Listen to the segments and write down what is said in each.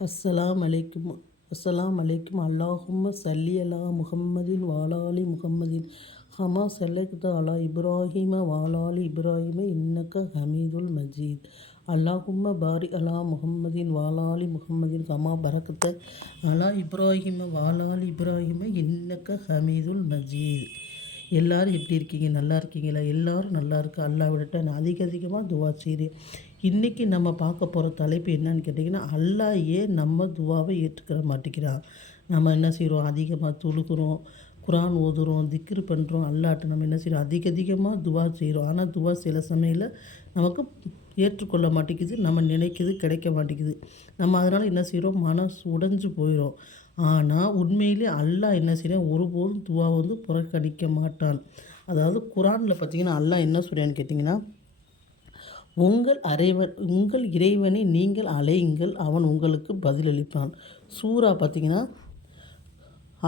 அஸ்ஸலாம் அலைக்கும் அல்லாஹும்ம சல்லி அலா முஹம்மதின் வாலாலி முஹம்மதின் ஹமா சல்லக்த அலா இப்ராஹிம வாலாலி இப்ராஹிம இன்னக்க ஹமீதுல் மஜீத். அல்லாஹும்ம பாரி அலா முஹம்மதின் வாலாலி முஹம்மதின் ஹமா பரக்கத்த அலா இப்ராஹிம வாலாலி இப்ராஹிம இன்னக்க ஹமீதுல் மஜீத். எல்லோரும் எப்படி இருக்கீங்க? நல்லா இருக்கீங்களா? எல்லோரும் நல்லா இருக்கு. அல்லாஹ்விட்ட நான் அதிகமாக துவா செய்கிறேன். இன்றைக்கி நம்ம பார்க்க போகிற தலைப்பு என்னன்னு கேட்டிங்கன்னா, அல்லாஹ் ஏன் நம்ம துவாவை ஏற்றுக்கிற மாட்டேங்கிறான். நம்ம என்ன செய்கிறோம்? அதிகமாக தொழுகிறோம், குரான் ஓதுகிறோம், திக்ரு பண்ணுறோம். அல்லாஹ்ட்ட நம்ம என்ன செய்கிறோம்? அதிகமாக துவா செய்கிறோம். ஆனால் துவா சில சமயத்தில் நமக்கு ஏற்றுக்கொள்ள மாட்டேங்குது. நம்ம நினைக்கிறது கிடைக்க மாட்டேங்குது. நம்ம அதனால் என்ன செய்கிறோம்? மனசு உடைஞ்சு போயிடும். ஆனால் உண்மையிலே அல்லாஹ் என்ன செய்கிறான்? ஒருபோதும் துவா புறக்கணிக்க மாட்டான். அதாவது குரானில் பார்த்திங்கன்னா அல்லாஹ் என்ன சொல்கிறான்னு கேட்டிங்கன்னா, உங்கள் இறைவனை நீங்கள் அழையுங்கள், அவன் உங்களுக்கு பதிலளிப்பான். சூரா பார்த்திங்கன்னா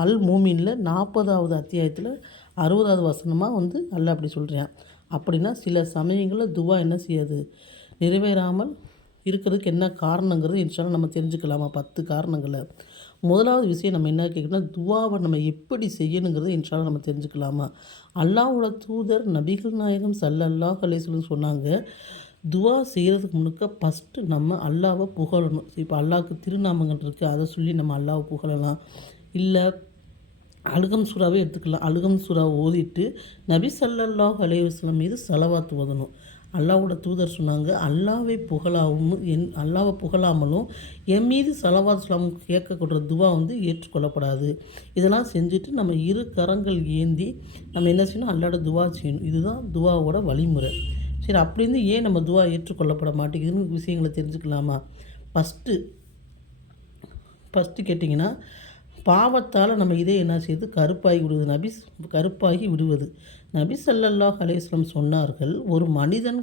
அல் மூமினில் 40வது அத்தியாயத்தில் 60வது வசனமாக அல்லாஹ் அப்படி சொல்கிறான். அப்படின்னா சில சமயங்களில் துவா என்ன செய்யாது? நிறைவேறாமல் இருக்கிறதுக்கு என்ன காரணங்கிறது இன்ஷால்லா நம்ம தெரிஞ்சுக்கலாமா? 10 காரணங்களை. முதலாவது விஷயம் நம்ம என்ன கேட்கணும்னா, துவாவை நம்ம எப்படி செய்யணுங்கிறது இன்ஷால்லா நம்ம தெரிஞ்சுக்கலாமா? அல்லாஹ்வோட தூதர் நபிகள் நாயகம் ஸல்லல்லாஹு அலைஹி வஸல்லம் சொன்னாங்க, துவா செய்கிறதுக்கு முன்னுக்க ஃபஸ்ட்டு நம்ம அல்லாஹ்வை புகழணும். இப்போ அல்லாஹ்வுக்கு திருநாமங்கள் இருக்குது, அதை சொல்லி நம்ம அல்லாஹ்வை புகழலாம். இல்லை அல்கம் சூறாவே எடுத்துக்கலாம். அல்கம் சூறாவை ஓதிட்டு நபி ஸல்லல்லாஹு அலைஹி வஸல்லம் மீது ஸலவாத் ஓதணும். அல்லாஹ்வோட தூதர் சொன்னாங்க, அல்லாஹ்வை புகழாமலும் என் மீது ஸலவாத் ஸலாம் கேட்கக்கூடிய துவா ஏற்றுக்கொள்ளப்படாது. இதெல்லாம் செஞ்சுட்டு நம்ம இரு கரங்கள் ஏந்தி நம்ம என்ன செய்யணும்? அல்லாஹ்வோட துவா செய்யணும். இதுதான் துவாவோட வழிமுறை. சரி, அப்படி ஏன் நம்ம துவா ஏற்றுக்கொள்ளப்பட மாட்டேங்குதுன்னு விஷயங்களை தெரிஞ்சுக்கலாமா? ஃபஸ்ட்டு கேட்டிங்கன்னா, பாவத்தால் நம்ம இதே என்ன செய்யுது? கருப்பாகி விடுவது. நபி ஸல்லல்லாஹு அலைஹி வஸல்லம் சொன்னார்கள், ஒரு மனிதன்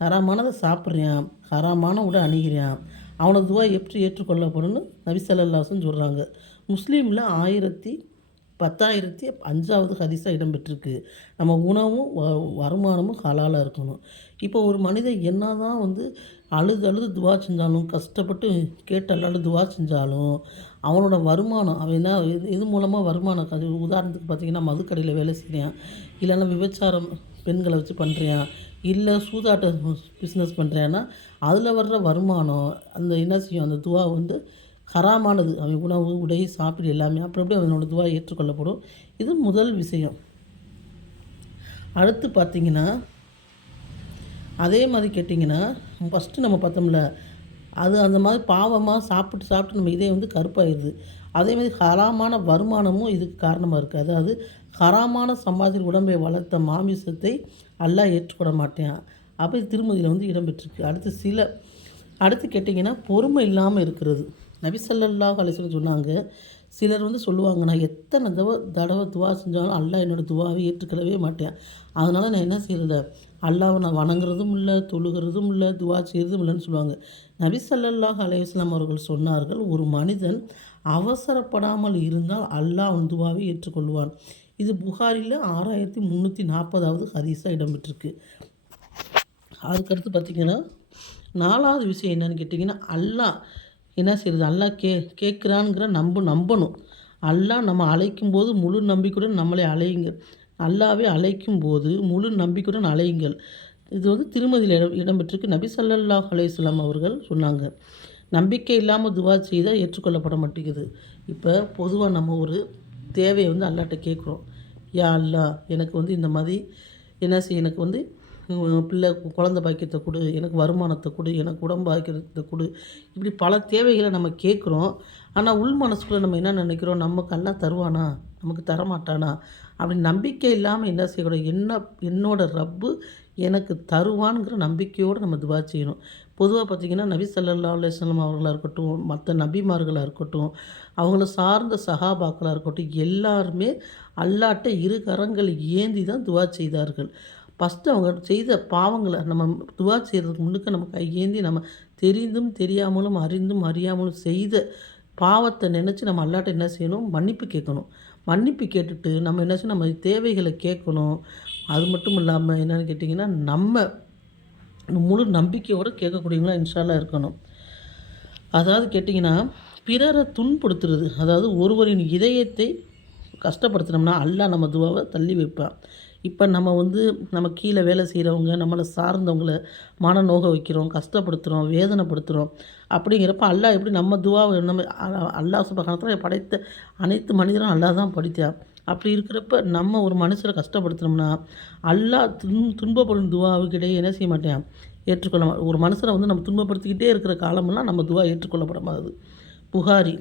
ஹராமானதை சாப்பிட்றான், ஹராமான உடை அணிகிறான், அவனோட துவா எப்படி ஏற்றுக்கொள்ளப்படும்னு நபி ஸல்லல்லாஹு அலைஹி வஸல்லம் சொல்கிறாங்க. முஸ்லீமில் 10,005வது ஹதீஸாக இடம்பெற்றிருக்கு. நம்ம உணவும் வருமானமும் ஹலாலாக இருக்கணும். இப்போ ஒரு மனிதன் என்ன தான் அழுது துவா செஞ்சாலும், கஷ்டப்பட்டு கேட்டு அல்லாஹ்ட்ட துவா செஞ்சாலும், அவனோட வருமானம் அவன் என்ன இது மூலமாக வருமானம் உதாரணத்துக்கு பார்த்திங்கன்னா, மதுக்கடையில் வேலை செய்கிறான், இல்லைன்னா விபச்சாரம் பெண்களை வச்சு பண்ணுறான், இல்லை சூதாட்ட பிஸ்னஸ் பண்ணுறான்னா அதில் வர்ற வருமானம் அந்த என்ன செய்யும்? அந்த துவா ஹராமானது. அவன் உணவு, உடை, சாப்பிடு எல்லாமே அப்படி அவனோட துவா ஏற்றுக்கொள்ளப்படும். இது முதல் விஷயம். அடுத்து பார்த்திங்கன்னா, அதே மாதிரி கேட்டிங்கன்னா, ஃபஸ்ட்டு நம்ம பார்த்தோம்ல, அது அந்த மாதிரி பாவமாக சாப்பிட்டு நம்ம இதே கருப்பாயிடுது. அதேமாதிரி ஹராமான வருமானமும் இதுக்கு காரணமாக இருக்குது. அதாவது ஹராமான சம்பாதித்து உடம்பை வளர்த்த மாமிசத்தை அல்லாஹ் ஏற்றுக்கொள்ள மாட்டேன். அப்போ திருமதியில் இடம்பெற்றிருக்கு. அடுத்து கேட்டிங்கன்னா, பொறுமை இல்லாமல் இருக்கிறது. நபி ஸல்லல்லாஹு அலைஹி வஸல்லம் சொன்னாங்க, சிலர் சொல்லுவாங்க, நான் எத்தனை தடவை துவா செஞ்சாலும் அல்லாஹ் என்னோடய துவாவை ஏற்றுக்கொள்ளவே மாட்டேன். அதனால் நான் என்ன செய்கிறது? அல்லாஹ்வை நான் வணங்குறதும் இல்லை, தொழுகிறதும் இல்லை, துவா செய்கிறதும் இல்லைன்னு சொல்லுவாங்க. நபி ஸல்லல்லாஹு அலைஹி வஸல்லம் அவர்கள் சொன்னார்கள், ஒரு மனிதன் அவசரப்படாமல் இருந்தால் அல்லாஹ் அவன் துவாவை ஏற்றுக்கொள்வான். இது புகாரில் 6340வது ஹதீஸாக இடம்பெற்றிருக்கு. அதுக்கடுத்து பார்த்திங்கன்னா, 4வது விஷயம் என்னென்னு கேட்டிங்கன்னா, அல்லாஹ் என்ன செய்கிறது? அல்லாஹ் கேட்குறான்ங்கிற நம்பணும். அல்லாஹ் நம்ம அழைக்கும்போது முழு நம்பிக்கையுடன் நம்மளை அழையுங்கள். அல்லாஹ்வே அழைக்கும்போது முழு நம்பிக்கையுடன் அழையுங்கள். இது திருமதியில் இடம்பெற்றிருக்கு. நபி ஸல்லல்லாஹு அலைஹி வஸல்லம் அவர்கள் சொன்னாங்க, நம்பிக்கை இல்லாமல் துவா செய்தால் ஏற்றுக்கொள்ளப்பட மாட்டேங்குது. இப்போ பொதுவாக நம்ம ஒரு தேவையை அல்லாஹ்ட்ட கேட்குறோம். யா அல்லாஹ், எனக்கு இந்த மாதிரி என்ன செய்ய, எனக்கு பிள்ளை குழந்தை பாக்கியத்தை கொடு, எனக்கு வருமானத்தை கொடு, எனக்கு உடம்பு பாக்கியத்தை கொடு, இப்படி பல தேவைகளை நம்ம கேட்குறோம். ஆனால் உள் மனசுக்குள்ளே நம்ம என்ன நினைக்கிறோம்? நமக்கு அல்லாஹ் தருவானா, நமக்கு தரமாட்டானா அப்படி நம்பிக்கை இல்லாமல் என்ன செய்யக்கூடாது? என்னோட ரப்பு எனக்கு தருவான்ங்கிற நம்பிக்கையோடு நம்ம துவா செய்யணும். பொதுவாக பார்த்திங்கன்னா, நபி ஸல்லல்லாஹு அலைஹி வஸல்லம் அவர்களாக இருக்கட்டும், மற்ற நபிமார்களாக இருக்கட்டும், அவங்கள சார்ந்த சஹாபாக்களாக இருக்கட்டும், எல்லாருமே அல்லாஹ்ட்ட இரு கரங்கள் ஏந்தி தான் துவா செய்தார்கள். ஃபஸ்ட்டு அவங்க செய்த பாவங்களை நம்ம துவா செய்கிறதுக்கு முன்னுக்கு நம்ம கையேந்தி நம்ம தெரிந்தும் தெரியாமலும் அறிந்தும் அறியாமலும் செய்த பாவத்தை நினச்சி நம்ம அல்லாஹ்ட்ட என்ன செய்யணும்? மன்னிப்பு கேட்கணும். மன்னிப்பு கேட்டுட்டு நம்ம என்ன செய்யணும்? நம்ம தேவைகளை கேட்கணும். அது மட்டும் இல்லாமல் என்னென்னு கேட்டிங்கன்னா, நம்ம முழு நம்பிக்கையோடு கேட்கக்கூடியவங்களா இன்ஷா அல்லாஹ் இருக்கணும். அதாவது கேட்டிங்கன்னா, பிறரை துன்புறுத்துறது, அதாவது ஒருவரின் இதயத்தை கஷ்டப்படுத்துனோம்னா, அல்லாஹ் நம்ம துவாவ தள்ளி வைப்பான். இப்ப நம்ம வந்து நம்ம கீழ வேலை செய்றவங்க, நம்மள சார்ந்தவங்கள மனநோக வைக்கிறோம், கஷ்டப்படுத்துறோம், வேதனைப்படுத்துறோம். அப்படிங்கிறப்ப அல்லாஹ் எப்படி நம்ம துவாவ நம்ம அல்லாஹ் சுப்ஹானஹு வ தஆலா படைத்த அனைத்து மனிதரும் அல்லாஹ் தான் படைத்தான். அப்படி இருக்கிறப்ப நம்ம ஒரு மனுஷர கஷ்டப்படுத்துனோம்னா, அல்லாஹ் துன்பப்படும் துவாவுக்கு இடையே என்ன செய்ய மாட்டான், ஒரு மனுஷர வந்து நம்ம துன்பப்படுத்திக்கிட்டே இருக்கிற காலமெல்லாம் நம்ம துவா ஏற்றுக்கொள்ளப்படாது. புகாரி.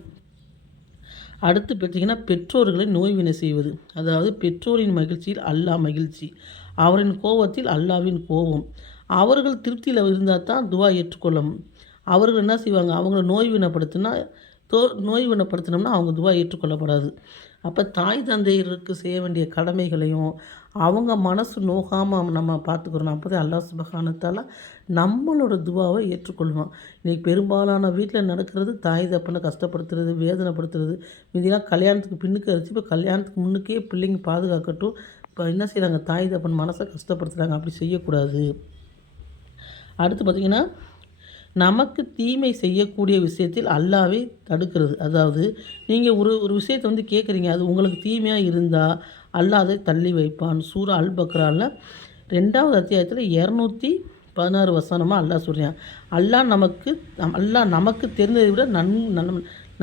அடுத்து பார்த்தீங்கன்னா, பெற்றோர்களை நோய்வினை செய்வது. அதாவது பெற்றோரின் மகிழ்ச்சியில் அல்லாஹ் மகிழ்ச்சி. அவரின் கோபத்தில் அல்லாஹ்வின் கோபம். அவர்கள் திருப்தியில இருந்தா தான் துவா ஏற்றுக்கொள்ளும். அவர்கள் என்ன செய்வாங்க, அவங்கள நோய்வினப்படுத்தினா நோய்வினப்படுத்தினோம்னா அவங்க துவா ஏற்றுக்கொள்ளப்படாது. அப்போ தாய் தந்தையருக்கு செய்ய வேண்டிய கடமைகளையும் அவங்க மனசு நோகாம நம்ம பார்த்துக்கிறணும். அப்போ தான் அல்லாஹ் சுப்ஹானஹு வ தஆலா நம்மளோட துவாவை ஏற்றுக்கொள்வான். இன்றைக்கி பெரும்பாலான வீட்டில் நடக்கிறது தாய் தப்பனை கஷ்டப்படுத்துறது, வேதனைப்படுத்துறது. முந்திலாம் கல்யாணத்துக்கு பின்னுக்கு அடிச்சு, இப்போ கல்யாணத்துக்கு முன்னுக்கே பிள்ளைங்க பாதுகாக்கட்டும். இப்போ என்ன செய்கிறாங்க, தாய் தப்பன் மனசை கஷ்டப்படுத்துகிறாங்க. அப்படி செய்யக்கூடாது. அடுத்து பார்த்திங்கன்னா, நமக்கு தீமை செய்யக்கூடிய விஷயத்தில் அல்லாஹ்வே தடுக்கிறது. அதாவது நீங்கள் ஒரு ஒரு விஷயத்தை வந்து கேட்குறீங்க, அது உங்களுக்கு தீமையாக இருந்தால் அல்லாஹ் அதை தள்ளி வைப்பான். சூரா அல் பக்ரால 2வது அத்தியாயத்தில் 216 வசனமாக அல்லாஹ் சொல்கிறான். அல்லாஹ் நமக்கு தெரிந்ததை விட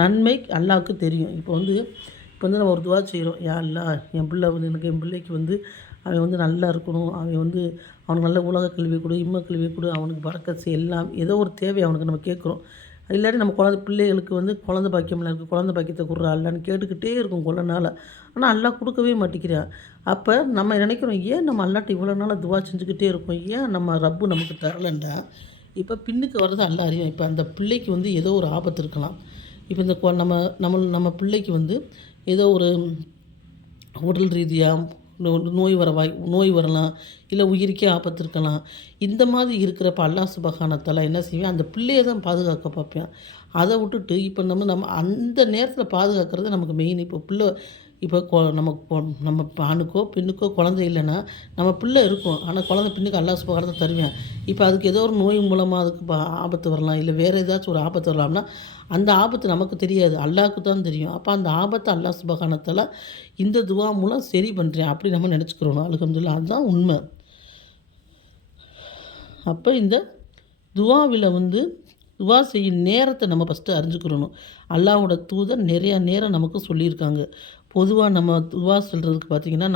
நன்மை அல்லாஹ்வுக்கு தெரியும். இப்போ வந்து நம்ம ஒரு துவா செய்கிறோம், யா அல்லாஹ் என் பிள்ளை வந்து என் பிள்ளைக்கு வந்து அவன் வந்து நல்லா இருக்கணும், அவனுக்கு நல்ல உலக கல்வி கொடு, இம்ம கல்வி கொடு, அவனுக்கு பறக்கத்து எல்லாம் ஏதோ ஒரு தேவை அவனுக்கு நம்ம கேட்குறோம். இல்லாட்டி நம்ம பிள்ளைகளுக்கு வந்து குழந்தை பாக்கியம்லாம் இருக்குது, குழந்தை பாக்கியத்தை கொடுறா அல்லான்னு கேட்டுக்கிட்டே இருக்கும் கொள்ள நாள். ஆனால் அல்லாஹ் கொடுக்கவே மாட்டேங்கிறான். அப்போ நம்ம நினைக்கிறோம், ஏன் நம்ம அல்லாட்ட இவ்வளோ நாளாக துவா செஞ்சுக்கிட்டே இருக்கோம், ஏன் நம்ம ரப்பு நமக்கு தரலண்டா. இப்போ பின்னுக்கு வர்றது அல்லாஹ் அறியும். இப்போ அந்த பிள்ளைக்கு வந்து ஏதோ ஒரு ஆபத்து இருக்கலாம். இப்போ இந்த நம்ம பிள்ளைக்கு வந்து ஏதோ ஒரு உடல் ரீதியாக நோய் வரலாம், இல்லை உயிருக்கே ஆபத்து இருக்கலாம். இந்த மாதிரி இருக்கிறப்ப அல்லாஹ் சுப்ஹானஹு வ தஆலா என்ன செய்வேன், அந்த பிள்ளையை தான் பாதுகாக்க பார்ப்பேன். அதை விட்டுட்டு இப்போ நம்ம அந்த நேரத்தில் பாதுகாக்கிறது நமக்கு மெயின். இப்போ நம்ம ஆணுக்கோ பெண்ணுக்கோ குழந்தை இல்லைன்னா நம்ம பிள்ளை இருக்கும், ஆனால் குழந்தை பின்னுக்கு அல்லாஹ் சுப்ஹானஹு வ தஆலா தருவேன். இப்போ அதுக்கு ஏதோ ஒரு நோய் மூலமாக அதுக்கு ஆபத்து வரலாம், இல்லை வேறு ஏதாச்சும் ஒரு ஆபத்து வரலாம்னா அந்த ஆபத்து நமக்கு தெரியாது, அல்லாஹ்வுக்கு தான் தெரியும். அப்போ அந்த ஆபத்தை அல்லாஹ் சுப்ஹானஹு வ தஆலா இந்த துவா மூலம் சரி பண்ணுறேன் அப்படி நம்ம நினச்சிக்கிறோம். அல்ஹம்துலில்லாஹ், அதுதான் உண்மை. அப்போ இந்த துவாவில் வந்து துவா செய்யும் நேரத்தை நம்ம ஃபஸ்ட்டு அறிஞ்சுக்கிறணும். அல்லாஹ்வோட தூதர் நிறையா நேரம் நமக்கு சொல்லியிருக்காங்க. பொதுவாக நம்ம துவா சொல்கிறதுக்கு பார்த்திங்கன்னா,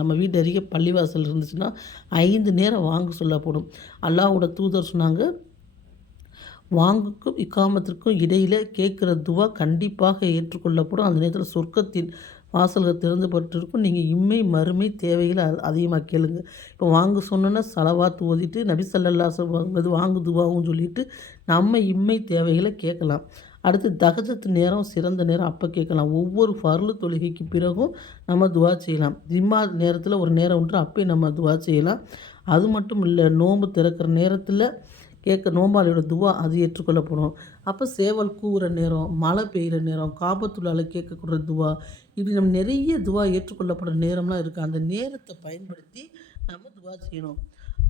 நம்ம வீட்டு அருகே பள்ளிவாசல் இருந்துச்சுன்னா 5 நேரம் வாங்க சொல்லப்படும். அல்லாஹ்வோட தூதர் சொன்னாங்க, வாங்குக்கும் இக்காமத்திற்கும் இடையில் கேட்குற துவா கண்டிப்பாக ஏற்றுக்கொள்ளப்படும். அந்த நேரத்தில் சொர்க்கத்தின் வாசல்கள் திறந்துபட்டிருக்கும். நீங்கள் இம்மை மறுமை தேவைகளை அதிகமாக கேளுங்க. இப்போ வாங்க சொன்னோன்னா சலவாத் ஓதிட்டு நபி ஸல்லல்லாஹு அலைஹி வஸல்லம் வாங்கு துவாவும் சொல்லிவிட்டு நம்ம இம்மை தேவைகளை கேட்கலாம். அடுத்து தஹஜத் நேரம் சிறந்த நேரம், அப்போ கேட்கலாம். ஒவ்வொரு ஃபர்லு தொழுகைக்கு பிறகும் நம்ம துவா செய்யலாம். ஜிம்மா நேரத்தில் ஒரு நேரம் உண்டு, அப்போயும் நம்ம துவா செய்யலாம். அது மட்டும் இல்லை, நோன்பு திறக்கிற நேரத்தில் நோம்பாளியோட துவா அது ஏற்றுக்கொள்ளப்படும். அப்போ சேவல் கூவுற நேரம், மழை பெய்கிற நேரம், காபத்துள்ளால கேட்கக்கூடிய துவா, இப்படி நம்ம நிறைய துவா ஏற்றுக்கொள்ளப்படுற நேரம்லாம் இருக்குது. அந்த நேரத்தை பயன்படுத்தி நம்ம துவா செய்யணும்.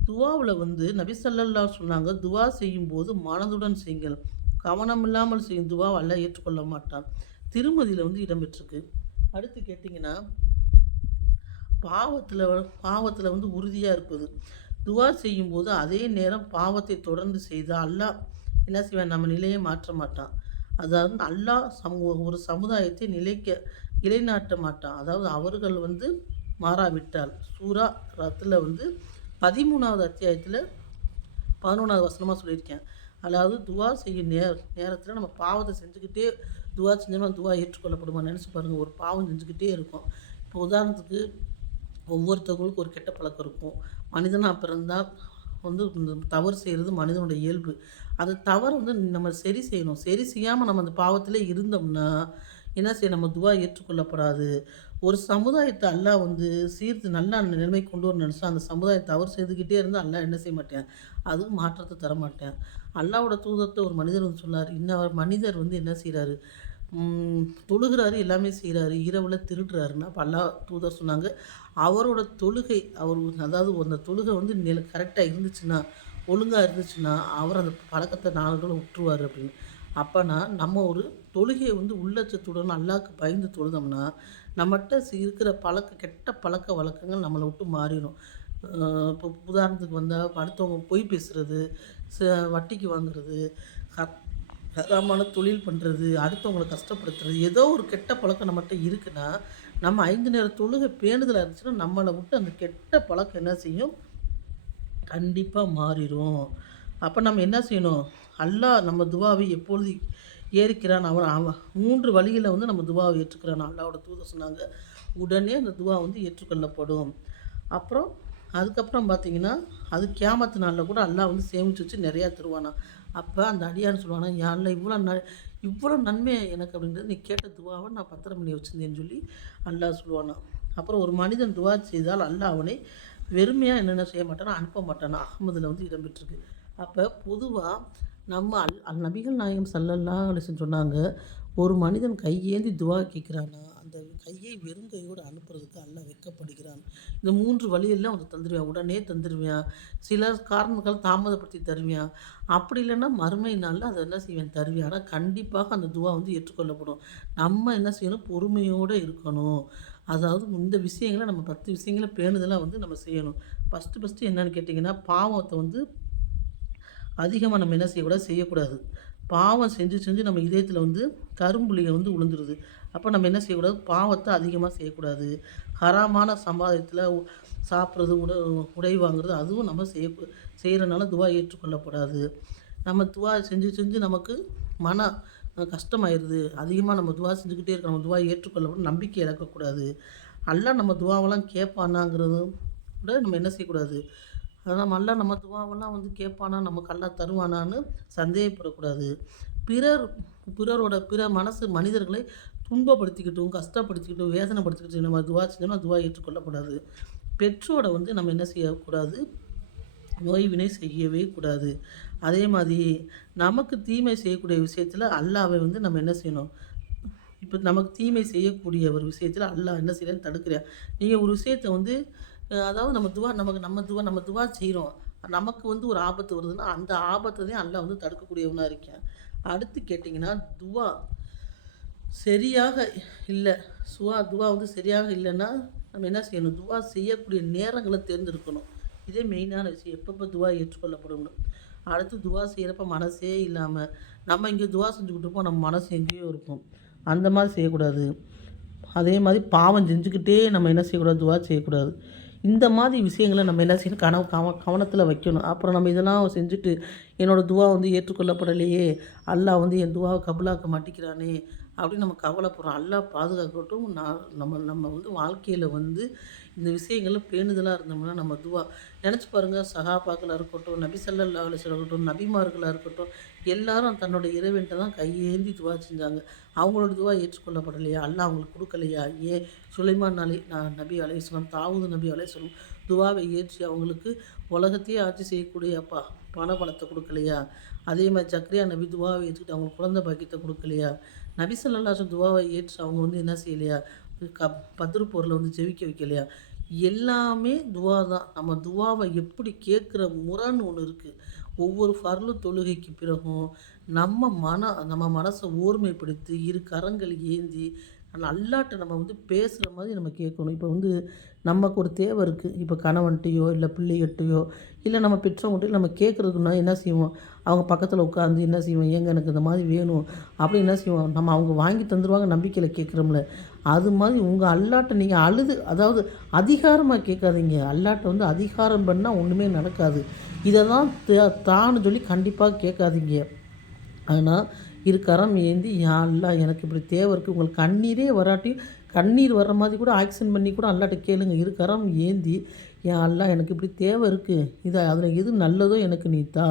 துவாவில் வந்து நபி ஸல்லல்லாஹு சொன்னாங்க, துவா செய்யும்போது மனதுடன் செய்யுங்கள், கவனம் இல்லாமல் செய்யும் துவா அல்லாஹ் ஏற்றுக்கொள்ள மாட்டான். திருமதியில் வந்து இடம்பெற்றிருக்கு. அடுத்து கேட்டிங்கன்னா, பாவத்தில் வந்து உறுதியாக இருப்பது. துவா செய்யும்போது அதே நேரம் பாவத்தை தொடர்ந்து செய்தால் அல்லாஹ் என்ன செய்வான், நம்ம நிலையை மாற்ற மாட்டான். அதாவது அல்லாஹ் ஒரு சமுதாயத்தை நிலைநாட்ட மாட்டான். அதாவது அவர்கள் வந்து மாறாவிட்டால். சூரா ரத்தில் வந்து 13வது அத்தியாயத்தில் 11வது வசனமாக சொல்லியிருக்கேன். அதாவது துவா செய்யும் நேரத்தில் நம்ம பாவத்தை செஞ்சுக்கிட்டே துவா செஞ்சோம்னா துவா ஏற்றுக்கொள்ளப்படுமா நினச்சி பாருங்கள். ஒரு பாவம் செஞ்சுக்கிட்டே இருக்கும். இப்போ உதாரணத்துக்கு ஒவ்வொருத்தவங்களுக்கும் ஒரு கெட்ட பழக்கம் இருக்கும். மனிதனாக பிறந்தால் வந்து தவறு செய்கிறது மனிதனுடைய இயல்பு. அந்த தவறை வந்து நம்ம சரி செய்யணும். சரி செய்யாமல் நம்ம அந்த பாவத்திலே இருந்தோம்னா என்ன செய்ய, நம்ம துவா ஏற்றுக்கொள்ளப்படாது. ஒரு சமுதாயத்தை அல்லாஹ் வந்து நல்லா நிலைமை கொண்டு வர நினச்சா அந்த சமுதாயம் தவறு செய்துக்கிட்டே இருந்தால் அல்லாஹ் என்ன செய்ய மாட்டேன், அதுவும் மாற்றத்தை தரமாட்டேன். அல்லாஹ்வோட தூதத்தை ஒரு மனிதர் வந்து சொன்னார். இன்னொரு மனிதர் வந்து என்ன செய்கிறாரு, தொழுகிறாரு, எல்லாமே செய்கிறாரு, இரவில் திருடுறாருன்னா அப்போ அல்லாஹ் தூதர் சொன்னாங்க, அவரோட தொழுகை அதாவது அந்த தொழுகை வந்து கரெக்டாக இருந்துச்சுன்னா, ஒழுங்காக இருந்துச்சுன்னா அவர் அந்த பழக்கத்தை நாள்களை விட்டுருவார் அப்படின்னு. அப்போனா நம்ம ஒரு தொழுகையை வந்து உள்ளச்சத்துடன் அல்லாஹ்க்கு பயந்து தொழுதோம்னா, நம்மட்ட இருக்கிற கெட்ட பழக்க வழக்கங்கள் நம்மளை விட்டு மாறிடும். இப்போ உதாரணத்துக்கு வந்தால் அடுத்தவங்க பொய் பேசுகிறது, வட்டிக்கு வாங்குறது, ஹராமான தொழில் பண்ணுறது, அடுத்தவங்கள கஷ்டப்படுத்துறது, ஏதோ ஒரு கெட்ட பழக்கம் நம்மகிட்ட இருக்குன்னா, நம்ம 5 நேர தொழுகை பேணுதலா இருந்துச்சுன்னா, நம்மளை விட்டு அந்த கெட்ட பழக்கம் என்ன செய்யும்? கண்டிப்பா மாறிரும். அப்ப நம்ம என்ன செய்யணும்? அல்லாஹ் நம்ம துவாவை எப்பொழுது ஏற்கிறான், அவன் அவன் 3 வழியில வந்து நம்ம துவாவை ஏற்றுக்கிறான். அல்லாஹ்வோட தூதர் சொன்னாங்க. உடனே அந்த துவா வந்து ஏற்றுக்கொள்ளப்படும். அப்புறம் அதுக்கப்புறம் பார்த்தீங்கன்னா, அது கியாமத்து நாள்ல கூட அல்லாஹ் வந்து சேமிச்சு வச்சு நெறையா தருவானாம். அப்ப அந்த அடியான் சொல்லுவானா, யா அல்லாஹ் இவ்வளோ நன்மை எனக்கு அப்படின்றது நீ கேட்ட துவாவை நான் பத்திரம் பண்ணி வச்சிருந்தேன்னு சொல்லி அல்லாஹ் சொல்லுவானாம். அப்புறம் ஒரு மனிதன் துவா செய்தால் அல்லாஹ் அவனை வெறுமையா என்னென்ன செய்ய மாட்டானா, அனுப்ப மாட்டானா. அஹ்மதுல வந்து இடம்பெற்றிருக்கு. அப்ப பொதுவா நம்ம நபிகள் நாயகம் ஸல்லல்லாஹு அலைஹி வஸல்லம் சொன்னாங்க, ஒரு மனிதன் கையேந்தி துவா கேட்குறான்னா, அந்த கையை வெறும் கையோடு அனுப்புறதுக்கு அல்லாஹ் வெட்கப்படுகிறான். இந்த 3 வழியெல்லாம் வந்து தந்துருவியான். உடனே தந்துருவியான். சில காரணங்கள் தாமதப்படுத்தி தருவியான். அப்படி இல்லைன்னா மறுமை நாள்ல அதை என்ன செய்வேன் தருவியான். ஆனா கண்டிப்பாக அந்த துவா வந்து ஏற்றுக்கொள்ளப்படும். நம்ம என்ன செய்யணும்? பொறுமையோடு இருக்கணும். அதாவது இந்த விஷயங்கள நம்ம 10 விஷயங்கள பேணுதலா வந்து நம்ம செய்யணும். ஃபஸ்ட்டு என்னன்னு கேட்டிங்கன்னா, பாவத்த வந்து அதிகமா நம்ம என்ன செய்யக்கூடாது? செய்யக்கூடாது. பாவம் செஞ்சு செஞ்சு நம்ம இதயத்தில வந்து கரும்புள்ளிகள் வந்து விழுந்துருது. அப்போ நம்ம என்ன செய்யக்கூடாது? பாவத்த அதிகமா செய்யக்கூடாது. ஹராமான சம்பாதியத்தில சாப்பிட்றது, உடை வாங்குறது அதுவும் நம்ம செய்கிறனால துவா ஏற்றுக்கொள்ளப்படாது. நம்ம துவா செஞ்சு செஞ்சு நமக்கு மன கஷ்டமாயிருது. அதிகமா நம்ம துவா செஞ்சுக்கிட்டே இருக்கோம். நம்ம துவா ஏற்றுக்கொள்ளப்படும் நம்பிக்கை இழக்கக்கூடாது. அல்லாஹ் நம்ம துவாவெல்லாம் கேட்பானாங்கிறதும் கூட நம்ம என்ன செய்யக்கூடாது? அதான் அல்லாஹ் நம்ம துவாவெல்லாம் வந்து கேட்பானா, நமக்கு அல்லாஹ் தருவானான்னு சந்தேகப்படக்கூடாது. பிறர் பிற மனிதர்களை துன்பப்படுத்திக்கிட்டும், கஷ்டப்படுத்திக்கிட்டும், வேதனைப்படுத்திக்கிட்டும் நம்ம துவா செஞ்சோம்னா துவா ஏற்றுக்கொள்ளப்படாது. பெற்றோர வந்து நம்ம என்ன செய்யக்கூடாது? நோய்வினை செய்யவே கூடாது. அதே மாதிரி நமக்கு தீமை செய்யக்கூடிய விஷயத்துல அல்லாஹ்வை வந்து நம்ம என்ன செய்யணும்? இப்ப நமக்கு தீமை செய்யக்கூடிய ஒரு விஷயத்துல அல்லாஹ் என்ன செய்றான்னு தடுக்கிறான். நீங்க ஒரு விஷயத்த வந்து அதாவது நம்ம துவா செய்றோம். நமக்கு வந்து ஒரு ஆபத்து வருதுன்னா, அந்த ஆபத்ததையும் அல்லாஹ் வந்து தடுக்கக்கூடியவனா இருக்கான். அடுத்து கேட்டிங்கன்னா, துவா சரியாக இல்ல. துவா வந்து சரியாக இல்லன்னா, நம்ம என்ன செய்யணும்? துவா செய்யக்கூடிய நேரங்கள தேர்ந்தெடுக்கணும். இதே மெயினான விஷயம். எப்பப்ப துவா ஏற்றுக்கொள்ளப்படும்னு. அடுத்து துவா செய்றப்ப மனசே இல்லாம, நம்ம இங்க துவா செஞ்சுக்கிட்டு இருப்போம். நம்ம மனசு எங்கேயோ இருக்கும். அந்த மாரி செய்யக்கூடாது. அதே மாரி பாவம் செஞ்சுக்கிட்டே நம்ம என்ன செய்யக்கூடாது? துவா செய்யக்கூடாது. இந்த மாதிரி விஷயங்கள நம்ம என்ன செய்யணும்? கவனத்தில வைக்கணும். அப்புறம் நம்ம இதெல்லாம் செஞ்சுட்டு, என்னோட துவா வந்து ஏற்றுக்கொள்ளப்படலையே! அல்லாஹ் வந்து என் துவாவ கபூலாக்க மாட்டிக்கிறானே! அப்படின்னு நம்ம கவலைப்படுறோம். அல்லாஹ் பாதுகாக்கட்டும். நம்ம நம்ம வந்து வாழ்க்கையில வந்து இந்த விஷயங்கள்ல பேணுதலா இருந்தோம்னா, நம்ம துவா நெனச்சு பாருங்க. சஹாபாக்களா இருக்கட்டும், நபி ஸல்லல்லாஹு அலைஹி வஸல்லம் இருக்கட்டும், நபிமார்களா இருக்கட்டும், எல்லாரும் தன்னோட இறைவன்ட்ட தான் கையேந்தி துவா செஞ்சாங்க. அவங்களோட துவா ஏற்றுக்கொள்ளப்படலையா? அல்லாஹ் அவங்களுக்கு குடுக்கலையா? ஏன் சுலைமான் நபி அலைஹிஸ்ஸலாம், தாவூது நபி அலைஹிஸ்ஸலாம் துவாவை ஏற்றி அவங்களுக்கு உலகத்தையே ஆட்சி செய்யக்கூடிய பணபலத்த குடுக்கலையா? அதே மாரி ஜக்கரியா நபி துவாவை ஏற்றுக்கிட்டு அவங்களுக்கு குழந்தை பாக்கியத்த குடுக்கலையா? நபி ஸல்லல்லாஹு அலைஹி வஸல்லம் துவாவை ஏற்று அவங்க வந்து என்ன செய்யலையா? பத்ர் போர்ல வந்து ஜெயிக்க வைக்கலையா? எல்லாமே துவா தான். நம்ம துவாவ எப்படி கேட்குற முறைன்னு ஒண்ணு இருக்கு. ஒவ்வொரு ஃபர்லு தொழுகைக்கு பிறகும் நம்ம மனச ஒருமைப்படுத்தி, இரு கரங்கள் ஏந்தி, அல்லாஹ்ட்ட நம்ம வந்து பேசுற மாதிரி நம்ம கேட்கணும். இப்போ வந்து நமக்கு ஒரு தேவை இருக்கு. இப்போ கணவன்ட்டயோ, இல்ல பிள்ளைகட்டயோ, இல்ல நம்ம பெற்றவங்கட்டயோ நம்ம கேட்குறதுக்குன்னா என்ன செய்வோம்? அவங்க பக்கத்துல உட்காந்து என்ன செய்வோம்? "ஏங்க எனக்கு இந்த மாதிரி வேணும்." அப்படின்னு என்ன செய்வோம்? அவங்க வாங்கி தந்துருவாங்க நம்பிக்கையில கேட்குறோம்ல. அது மாதிரி உங்க அல்லாஹ்ட்ட நீங்க அதாவது அதிகாரமா கேட்காதீங்க. அல்லாஹ்ட்ட வந்து அதிகாரம் பண்ணா ஒண்ணுமே நடக்காது. இத தான் தான்னு சொல்லி கண்டிப்பா கேட்காதீங்க. ஆனா, இரு கரம் ஏந்தி, யா அல்லாஹ் எனக்கு இப்படி தேவை இருக்கு. உங்களுக்கு கண்ணீரே வராட்டி, கண்ணீர் வர்ற மாதிரி கூட ஆக்ஷன் பண்ணி கூட அல்லாஹ்ட்ட கேளுங்க. இரு கரம் ஏந்தி, யா அல்லாஹ் எனக்கு இப்படி தேவை இருக்கு. அதில எது நல்லதோ எனக்கு நீ தா.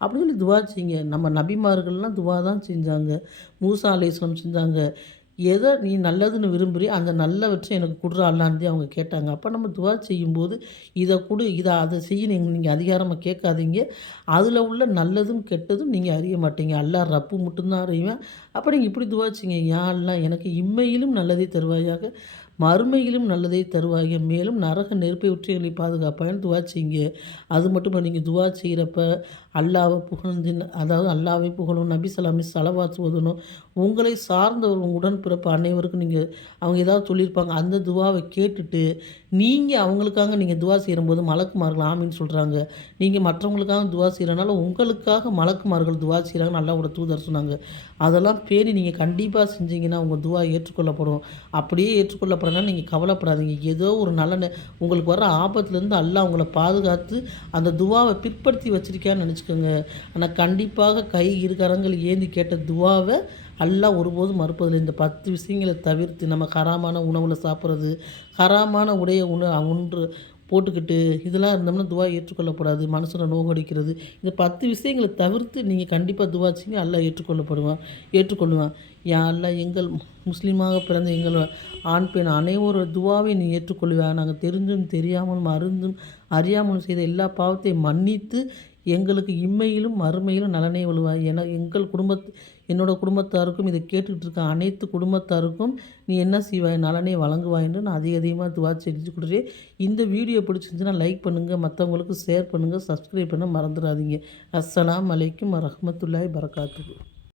அப்படின்னு சொல்லி துவா செய்யுங்க. நம்ம நபிமார்கள்லாம் துவா தான் செஞ்சாங்க. மூசா அலைஹிஸ்ஸலாம் செஞ்சாங்க. எத நீ நல்லதுன்னு விரும்புறியோ, அந்த நல்லவற்றை எனக்கு குட்றா அல்லாஹ்ன்னு அவங்க கேட்டாங்க. அப்ப நம்ம துவா செய்யும்போது, இத குடு, அத செய்யின்னு நீங்க அதிகாரமா கேட்காதீங்க. அதில உள்ள நல்லதும், கெட்டதும் நீங்க அறிய மாட்டீங்க. அல்லாஹ் ரப்பு மட்டும் தான் அறிவான். அப்ப நீங்க இப்படி துவா செய்யுங்க. யா அல்லாஹ் எனக்கு இம்மையிலும் நல்லதை தருவாயாக, மறுமையிலும் நல்லதை தருவாங்க. மேலும் நரக நெருப்பை விட்டு எங்களை பாதுகாப்பாய்ன்னு துவா செய்யுங்க. அது மட்டும் இல்ல, நீங்க துவா செய்கிறப்ப அல்லாஹ்வை புகழ்ந்து, அதாவது அல்லாஹ்வை புகழணும், நபி ஸல்லல்லாஹு அலைஹி ஸலவாத் ஓதணும். உங்களை சார்ந்தவர் உங்க உடன்பிறப்பு அனைவருக்கும் அவங்க ஏதாவது சொல்லியிருப்பாங்க. அந்த துவாவை கேட்டுட்டு அவங்களுக்காக துவா செய்யும்போது மலக்குமார்கள் ஆமீன் சொல்றாங்க. நீங்க மற்றவங்களுக்காக துவா செய்றனால உங்களுக்காக மலக்குமார்கள் துவா செய்றாங்கன்னு அல்லாஹ்வோட தூதர் சொன்னாங்க. அதெல்லாம் பேணி நீங்க கண்டிப்பா செஞ்சீங்கன்னா உங்க துவா ஏற்றுக்கொள்ளப்படும். அப்படியே ஏற்றுக்கொள்ளப்படலனா நீங்க கவலைப்படாதீங்க. ஏதோ ஒரு உங்களுக்கு வர்ற ஆபத்துலேருந்து அல்லாஹ் உங்கள பாதுகாத்து அந்த துவாவை பிற்படுத்தி வச்சிருக்கான்னு நினச்சிக்கோங்க. ஆனால் கண்டிப்பாக இரு கரங்கள் ஏந்தி கேட்ட துவாவை அல்லாஹ் ஒருபோதும் மறுப்பதில்லை. இந்த 10 விஷயங்களை தவிர்த்து நம்ம ஹராமான உணவுல சாப்பிட்றது, ஹராமான உடைய ஒன்று போட்டுக்கிட்டு இதெல்லாம் இருந்தோம்னா துவா ஏற்றுக்கொள்ளப்படாது. மனசுல நோகடிக்கிறது. இந்த 10 விஷயங்கள தவிர்த்து நீங்க கண்டிப்பா துவா செய்யுங்க. அல்லாஹ் ஏற்றுக்கொள்ளுவான். யா அல்லாஹ் எங்கள் முஸ்லீமாக பிறந்த எங்கள் ஆண், பெண் அனைவரோட துவாவை நீ ஏற்றுக்கொள்வாயா. நாங்கள் தெரிந்தும் தெரியாமலும் அறியாமலும் செய்த எல்லா பாவத்தையும் மன்னித்து எங்களுக்கு இம்மையிலும் மறுமையிலும் நலனே வழுவாய். என்னோட குடும்பத்தாருக்கும் இதை கேட்டுக்கிட்டு இருக்க அனைத்து குடும்பத்தாருக்கும் நீ என்ன செய்வாய், நலனே வழங்குவாய் என்று நான் அதிகமாக துவா செஞ்சு கொடுக்குறேன். இந்த வீடியோ பிடிச்சிருந்துச்சுன்னா லைக் பண்ணுங்கள், மற்றவங்களுக்கு ஷேர் பண்ணுங்கள், சப்ஸ்கிரைப் பண்ண மறந்துடாதீங்க. அஸ்ஸலாமு அலைக்கும் வரஹ்மத்துல்லாஹி பரகாத்துஹு.